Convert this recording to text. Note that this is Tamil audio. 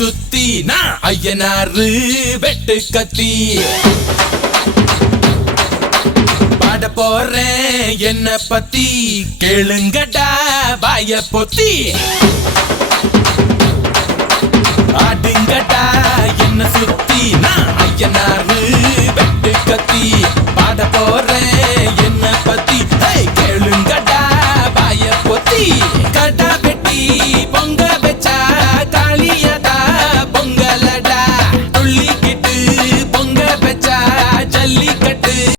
சுத்தி நான் ஐயனாரு வெட்டு கத்தி பாட போறேன் என்ன பத்தி கேளுங்கடா வாய பொத்தி ஆடுங்கடா என்ன சுத்தி நான் ஐயனாரு வெட்டு கத்தி பாட போற